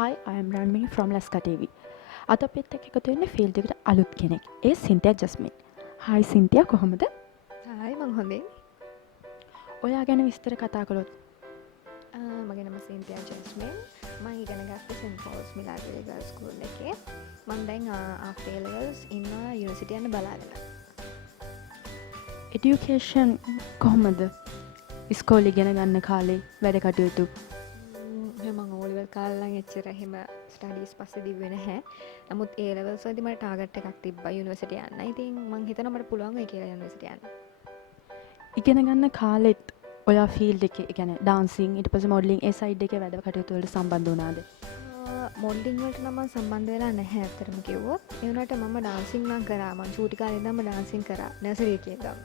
Hi, I am Ranmini from Laska TV. අද අපිත් එක්ක එකතු වෙන්නේ ෆීල්ඩ් එකට අලුත් කෙනෙක්. ඒ සින්තියා ජස්මින්. Hi සින්තියා කොහොමද? හායි මං හොඳේ. ඔයා ගැන විස්තර කතා කළොත්. මගේ නම සින්තියා ජස්මින්. මං ඉගෙන ගත්තේ සෙන්ට් පෝල්ස් මිලාග්‍රේ ගර්ල්ස් ස්කූල් එකේ. මං දැන් ආෆ්ටර් A levels ඉන්නවා යුනිවර්සිටි යන්න බලාගෙන. එඩියුකේෂන් කොහොමද? ඉස්කෝලේ ඉගෙන ගන්න කාලේ වැඩ කටයුතු. මං O level කාලේ නම් එච්චර එහෙම ස්ටඩීස් පස්සේ දිව්වේ නැහැ. නමුත් A levels වලදී මට ටාගට් එකක් තිබ්බා යුනිවර්සිටි යන්න. ඉතින් මං හිතනවා මට පුළුවන් වෙයි කියලා යුනිවර්සිටි යන්න. ඉගෙන ගන්න කාලෙත් ඔයා ෆීල්ඩ් එකේ, ඒ කියන්නේ ඩාන්සින් ඊට පස්සේ මොඩලින් ඒ සයිඩ් එකේ වැඩ කටයුතු වලට සම්බන්ධ වුණාද? මොඩලින් වලට නම් මම සම්බන්ධ වෙලා නැහැ ඇත්තටම කිව්වොත්. ඒ වුණාට මම ඩාන්සින් නම් කරා. මං චූටි කාලේ ඉඳන්ම ඩාන්සින් කරා. නර්සරි එකේ ඉඳන්.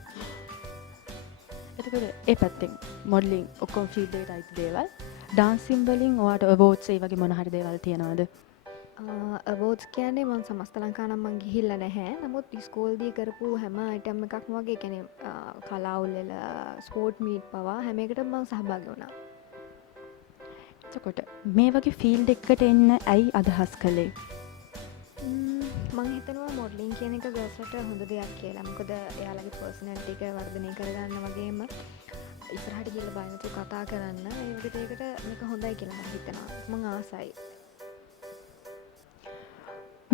එතකොට ඒ පැත්තෙන් මොඩලින් ඔක්කොම ෆීල්ඩ් එකට අයිති දේවල්. ඩාන්සින් වලින් ඔයාට අවෝඩ්ස් ඒ වගේ මොන හරි දේවල් තියනවද? අවෝඩ්ස් කියන්නේ මං සමස්ත ලංකා නම් මං ගිහිල්ලා නැහැ. නමුත් ඉස්කෝලේදී කරපු හැම අයිටම් එකක්ම වගේ කියන්නේ කලාවුල් වල ස්පෝර්ට් මීට් පවා හැම එකටම මං සහභාගී වුණා. එතකොට මේ වගේ ෆීල්ඩ් එකකට එන්න ඇයි අදහස් කළේ? මං හිතනවා මොඩලින් කියන එක ගර්ල්ස්ලට හොඳ දෙයක් කියලා. මොකද එයාලගේ පර්සනැලිටි එක වර්ධනය කරගන්න වගේම ඉස්සරහට ගිහලා බය නැතුව කතා කරන්න ඒ වගේ දෙයකට මේක හොඳයි කියලා මං හිතනවා. මං ආසයි.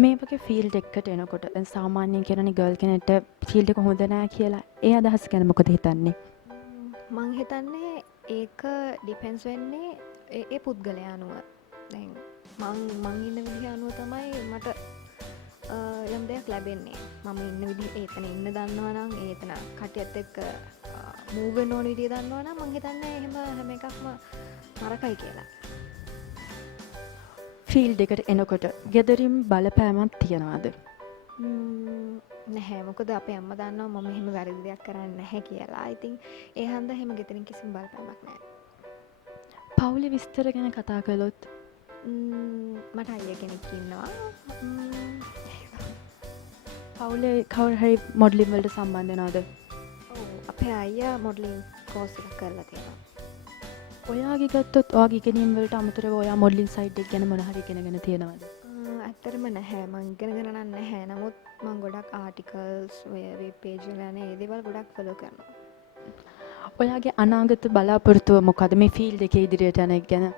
මේ වගේ ෆීල්ඩ් එකකට එනකොට දැන් සාමාන්‍යයෙන් කියනනේ ගර්ල් කෙනෙක්ට ෆීල්ඩ් එක හොඳ නෑ කියලා. ඒ අදහස් ගැන මොකද හිතන්නේ? මං හිතන්නේ ඒක ඩිපෙන්ඩ්ස් වෙන්නේ ඒ පුද්ගලයා අනුව. දැන් මං ඉන්න විදිහ අනුව තමයි මට යම් දෙයක් ලැබෙන්නේ. මම ඉන්න විදිහ එතන ඉන්න දන්නවා නම් එතන කටියත් එක්ක මූව් වෙන්න ඕන විදිය දන්නවා නම් මං හිතන්නේ එහෙම හැම එකක්ම නරකයි කියලා. ෆීල්ඩ් එකට එනකොට ගෙදරින් බලපෑමක් තියනවාද? නැහැ. මොකද අපේ අම්මා දන්නවා මම එහෙම වැරදි දෙයක් කරන්නේ නැහැ කියලා. ඉතින් ඒ හන්දා එහෙම ගෙදරින් කිසිම බලපෑමක් නැහැ. පවුලේ විස්තර ගැන කතා කළොත් මට අයියා කෙනෙක් ඉන්නවා. පවුලේ කවුරු හරි මොඩලින් වලට සම්බන්ධ වෙනවද? ඔව් අපේ අයියා මොඩලින් කෝස් එකක් කරලා තියෙනවා. ඔයාගේ ගත්තොත් ඔයාගේ ඉගෙනීම් වලට අමතරව ඔයා මොඩලින් සයිඩ් එක ගැන මොන හරි ඉගෙනගෙන තියෙනවද? ඇත්තටම නැහැ. මං ඉගෙනගෙන නම් නැහැ. නමුත් මං ගොඩක් ආටිකල්ස් ඔය වෙබ් පේජ් වල යන ඒ දේවල් ගොඩක් ෆලෝ කරනවා. ඔයාගේ අනාගත බලාපොරොත්තුව මොකද මේ ෆීල්ඩ් එකේ ඉදිරියට යන එක ගැන?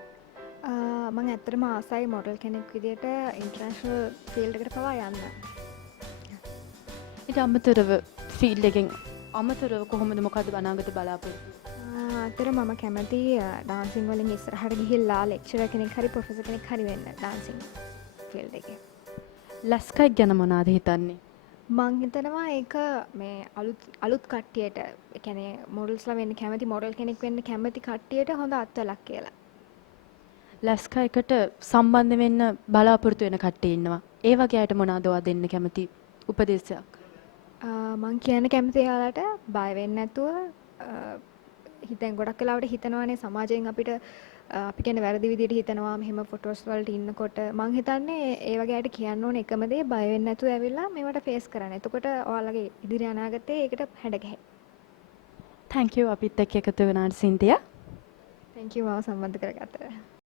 මං ඇත්තටම ආසයි මොඩල් කෙනෙක් විදියට ඉන්ටර්නැෂනල් ෆීල්ඩ් එකට පවා යන්න. ඊට අමතරව ෆීල්ඩ් එකෙන් අමතරව කොහොමද මොකද අනාගත බලාපොරොත්තුව? අතර මම කැමති ඩාන්සින් වලින් ඉස්සරහට ගිහිල්ලා ලෙක්චරර් කෙනෙක් හරි ප්‍රොෆෙසර් කෙනෙක් හරි වෙන්න ඩාන්සින් ෆීල්ඩ් එකේ. ලස්කයි ගැන මොනවද හිතන්නේ? මං හිතනවා ඒක මේ අලුත් කට්ටියට ඒ කියන්නේ මොඩල්ස්ලා වෙන්න කැමති මොඩල් කෙනෙක් වෙන්න කැමති කට්ටියට හොඳ අත්වලක් කියලා. ලස්කා එකට සම්බන්ධ වෙන්න බලාපොරොත්තු වෙන කට්ටිය ඉන්නවා. ඒ වගේ අයට මොනවද ඔයා දෙන්න කැමති උපදේශයක්? මං කියන්න කැමති එයාලට බය වෙන්නේ නැතුව හිතෙන් ගොඩක් වෙලාවට හිතනවානේ සමාජයෙන් අපිට අපි කියන්නේ වැරදි විදිහට හිතනවා මෙහෙම ෆොටෝස් වලට ඉන්නකොට මං හිතන්නේ ඒ වගේ අයට කියන්න ඕනේ එකම දේ බය වෙන්නේ නැතුව ඇවිල්ලා මේවට ෆේස් කරන්න. එතකොට ඔයාලගේ ඉදිරි අනාගතේ ඒකට හැඩගැහෙයි. thank you අපිත් එක්ක එකතු වෙනාට සින්තියා. thank you මාව සම්බන්ධ කරගත්තට.